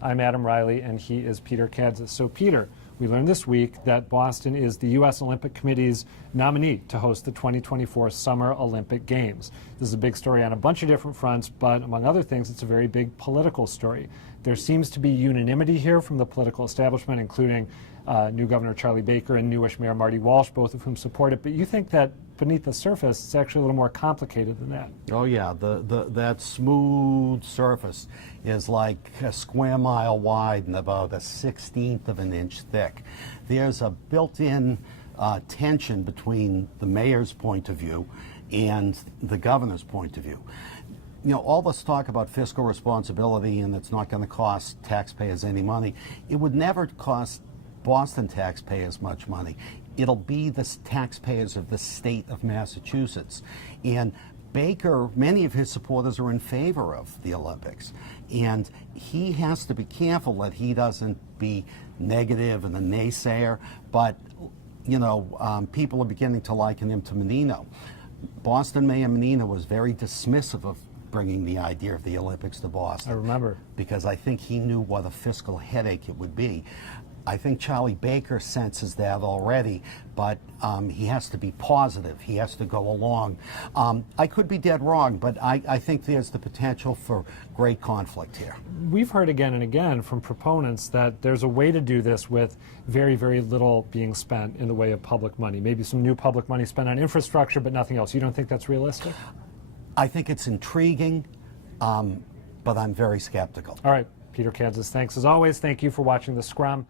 I'm Adam Reilly, and he is Peter Kadzis. So, Peter, we learned this week that Boston is the U.S. Olympic Committee's nominee to host the 2024 Summer Olympic Games. This is a big story on a bunch of different fronts, but among other things, it's a very big political story. There seems to be unanimity here from the political establishment, including new Governor Charlie Baker and newish Mayor Marty Walsh, both of whom support it. But you think that beneath the surface, it's actually a little more complicated than that. Oh yeah, that smooth surface is like a square mile wide and about 1/16 of an inch thick. There's a built-in tension between the mayor's point of view and the governor's point of view. You know, all this talk about fiscal responsibility and it's not going to cost taxpayers any money. It would never cost Boston taxpayers much money. It'll be the taxpayers of the state of Massachusetts. And Baker, many of his supporters are in favor of the Olympics. And he has to be careful that he doesn't be negative and a naysayer. But, you know, people are beginning to liken him to Menino. Boston Mayor Menino was very dismissive of bringing the idea of the Olympics to Boston. I remember. Because I think he knew what a fiscal headache it would be. I think Charlie Baker senses that already, but he has to be positive. He has to go along. I could be dead wrong, but I think there's the potential for great conflict here. We've heard again and again from proponents that there's a way to do this with very, very little being spent in the way of public money. Maybe some new public money spent on infrastructure, but nothing else. You don't think that's realistic? I think it's intriguing, but I'm very skeptical. All right, Peter Kadzis, thanks as always. Thank you for watching The Scrum.